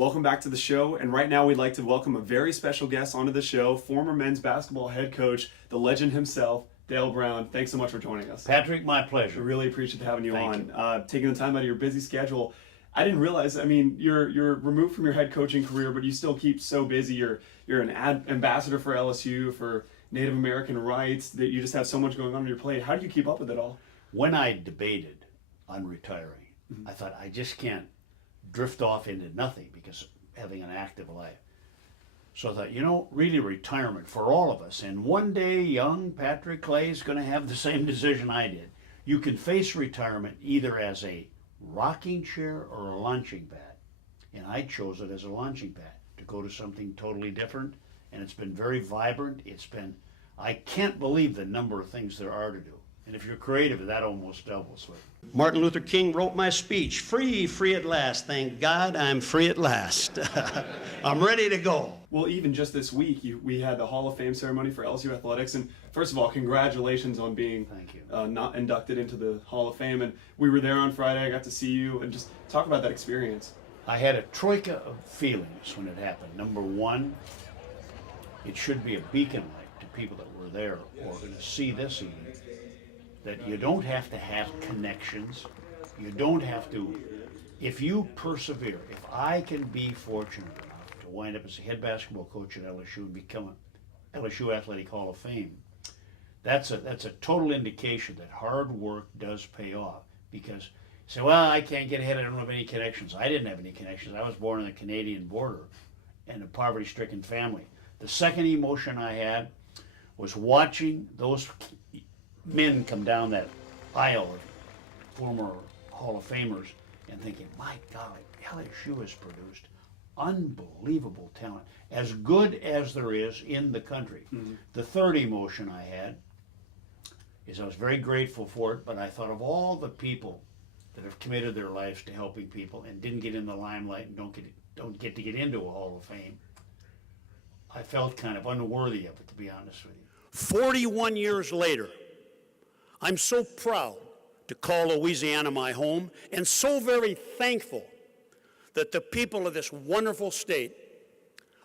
Welcome back to the show, and right now we'd like to welcome a very special guest onto the show, former men's basketball head coach, the legend himself, Dale Brown. Thanks so much for joining us. Patrick, my pleasure. We really appreciate having you Thank you. Taking the time out of your busy schedule. I didn't realize, I mean, you're removed from your head coaching career, but you still keep so busy. You're an ambassador for LSU, for Native American rights, that you just have so much going on your plate. How do you keep up with it all? When I debated on retiring, I thought I just can't drift off into nothing because having an active life. So I thought, really retirement for all of us. And one day young Patrick Clay is going to have the same decision I did. You can face retirement either as a rocking chair or a launching pad. And I chose it as a launching pad to go to something totally different. And it's been very vibrant. I can't believe the number of things there are to do. And if you're creative, that almost doubles with it. Martin Luther King wrote my speech, free, free at last. Thank God I'm free at last. I'm ready to go. Well, even just this week, we had the Hall of Fame ceremony for LSU Athletics. And first of all, congratulations on being Thank you. not inducted into the Hall of Fame. And we were there on Friday. I got to see you and just talk about that experience. I had a troika of feelings when it happened. Number one, it should be a beacon light to people that were there or going to see this evening, that you don't have to have connections. You don't have to, if you persevere, if I can be fortunate enough to wind up as a head basketball coach at LSU and become an LSU Athletic Hall of Fame, that's a total indication that hard work does pay off. Because you say, well, I can't get ahead, I don't have any connections. I didn't have any connections. I was born on the Canadian border in a poverty-stricken family. The second emotion I had was watching those men come down that aisle of former Hall of Famers and thinking, my God, LSU has produced unbelievable talent, as good as there is in the country. Mm-hmm. The third emotion I had is I was very grateful for it, but I thought of all the people that have committed their lives to helping people and didn't get in the limelight and don't get to get into a Hall of Fame. I felt kind of unworthy of it, to be honest with you. 41 years later, I'm so proud to call Louisiana my home and so very thankful that the people of this wonderful state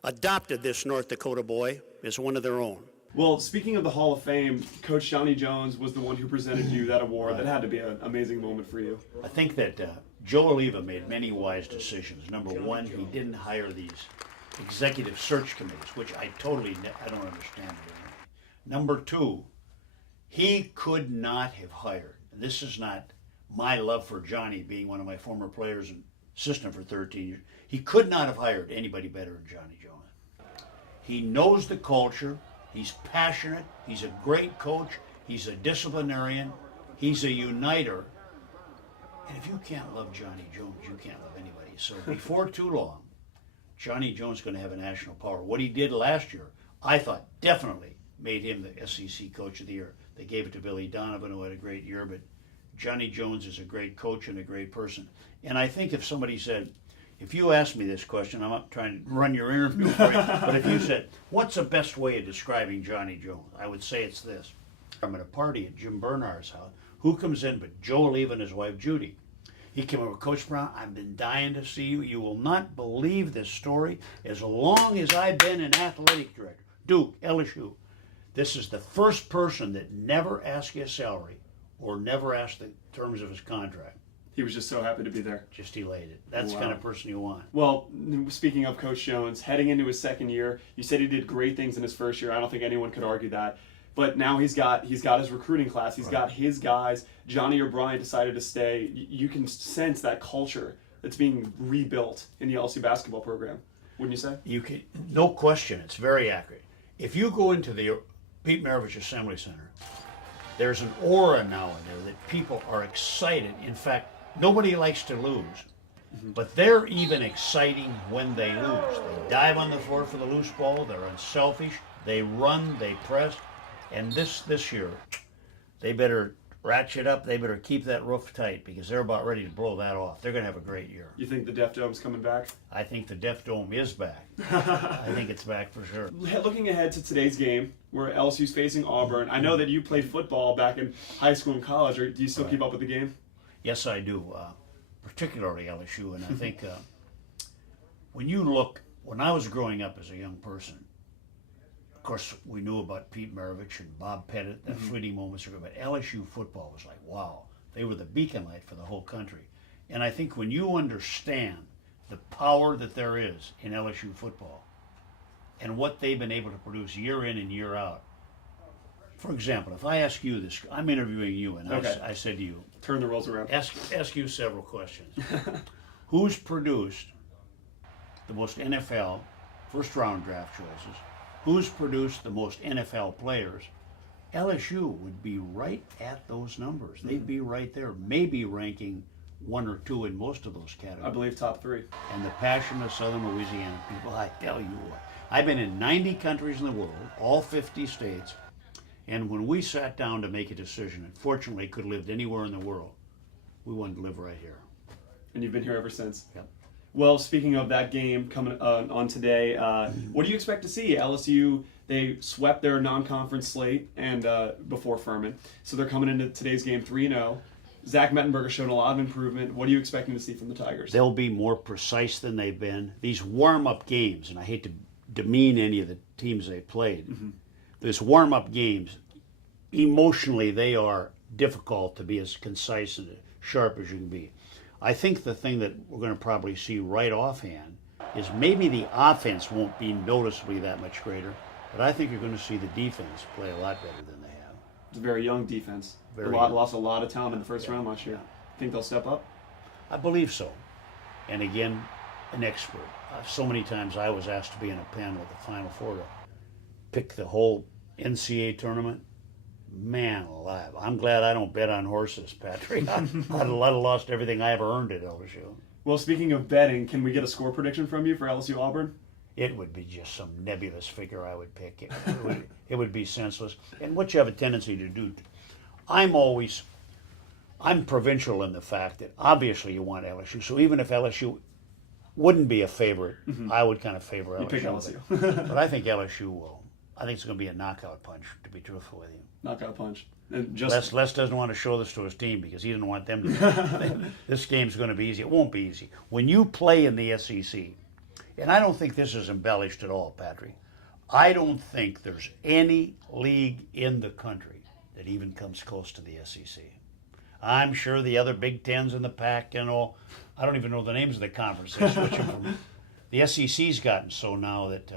adopted this North Dakota boy as one of their own. Well, speaking of the Hall of Fame, Coach Johnny Jones was the one who presented you that award. Right. That had to be an amazing moment for you. I think that Joe Oliva made many wise decisions. Number one, he didn't hire these executive search committees, which I don't understand. Number two, he could not have hired, and this is not my love for Johnny being one of my former players and assistant for 13 years, he could not have hired anybody better than Johnny Jones. He knows the culture, he's passionate, he's a great coach, he's a disciplinarian, he's a uniter. And if you can't love Johnny Jones, you can't love anybody. So before too long, Johnny Jones is going to have a national power. What he did last year, I thought definitely made him the SEC Coach of the Year. They gave it to Billy Donovan, who had a great year, but Johnny Jones is a great coach and a great person. And I think if somebody said, if you asked me this question, I'm not trying to run your interview for you, but if you said, what's the best way of describing Johnny Jones? I would say it's this. I'm at a party at Jim Bernhard's house. Who comes in but Joe Oliva and his wife, Judy? He came over, Coach Brown, I've been dying to see you. You will not believe this story. As long as I've been an athletic director, Duke, LSU, this is the first person that never asked his salary or never asked the terms of his contract. He was just so happy to be there. Just elated. That's the kind of person you want. Well, speaking of Coach Jones, heading into his second year, you said he did great things in his first year. I don't think anyone could argue that. But now he's got his recruiting class. He's got his guys. Johnny or Brian decided to stay. You can sense that culture that's being rebuilt in the LSU basketball program, wouldn't you say? You can, no question. It's very accurate. If you go into the Pete Maravich Assembly Center, there's an aura now in there that people are excited. In fact, nobody likes to lose, but they're even exciting when they lose. They dive on the floor for the loose ball. They're unselfish. They run. They press. And this year, they better ratchet up. They better keep that roof tight because they're about ready to blow that off. They're going to have a great year. You think the Def Dome's coming back? I think the Def Dome is back. I think it's back for sure. Looking ahead to today's game, where LSU's facing Auburn, I know that you played football back in high school and college. Do you still keep up with the game? Yes, I do, particularly LSU. And I think when you look, when I was growing up as a young person, of course, we knew about Pete Maravich and Bob Pettit, that fleeting moments ago, but LSU football was like, wow, they were the beacon light for the whole country. And I think when you understand the power that there is in LSU football and what they've been able to produce year in and year out, for example, if I ask you this, I'm interviewing you, and Okay. I said to you, Turn the roles around. ask you several questions. Who's produced the most NFL first round draft choices? Who's produced the most NFL players? LSU would be right at those numbers. They'd be right there, maybe ranking 1 or 2 in most of those I categories. believe top 3. And the passion of Southern Louisiana people, I tell you what, I've been in 90 countries in the world, all 50 states, and when we sat down to make a decision, and fortunately could have lived anywhere in the world, we wanted to live right here. And you've been here ever since. Yep. Well, speaking of that game coming on today, what do you expect to see? LSU, they swept their non-conference slate and before Furman, so they're coming into today's game 3-0. Zach Mettenberger showed a lot of improvement. What are you expecting to see from the Tigers? They'll be more precise than they've been. These warm-up games, and I hate to demean any of the teams they played, these warm-up games, emotionally they are difficult to be as concise and sharp as you can be. I think the thing that we're going to probably see right offhand is maybe the offense won't be noticeably that much greater, but I think you're going to see the defense play a lot better than they have. It's a very young defense. Very They young. lost a lot of talent in the first round last year. Think they'll step up? I believe so. And again, an expert. So many times I was asked to be in a panel at the Final Four to pick the whole NCAA tournament. Man alive. I'm glad I don't bet on horses, Patrick. I'd have lost everything I ever earned at LSU. Well, speaking of betting, can we get a score prediction from you for LSU Auburn? It would be just some nebulous figure I would pick. It would be senseless. And what you have a tendency to do, I'm provincial in the fact that obviously you want LSU. So even if LSU wouldn't be a favorite, I would kind of favor LSU. You pick LSU. But I think LSU will. I think it's going to be a knockout punch, to be truthful with you. Knockout punch. And just Les doesn't want to show this to his team because he didn't want them to. This game's going to be easy. It won't be easy. When you play in the SEC, and I don't think this is embellished at all, Patrick, I don't think there's any league in the country that even comes close to the SEC. I'm sure the other Big Tens in the Pac and all, I don't even know the names of the conferences. The SEC's gotten so now that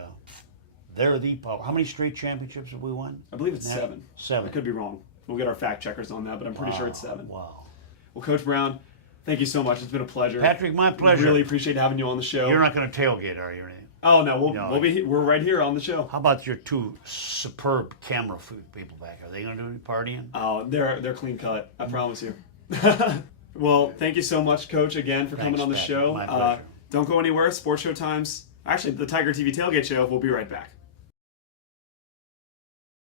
they're the power. How many straight championships have we won? I believe it's 7. 7. I could be wrong. We'll get our fact checkers on that, but I'm pretty sure it's 7. Wow. Well, Coach Brown, thank you so much. It's been a pleasure. Patrick, my pleasure. Really appreciate having you on the show. You're not going to tailgate, are you? Or anything? Oh no, No. we're right here on the show. How about your 2 superb camera food people back? Are they going to do any partying? Oh, they're clean cut. I promise you. Well, thank you so much, Coach, again for coming Thanks, on the Patrick. show. My pleasure. Don't go anywhere. Sports Show Times. Actually, the Tiger TV Tailgate Show. We'll be right back.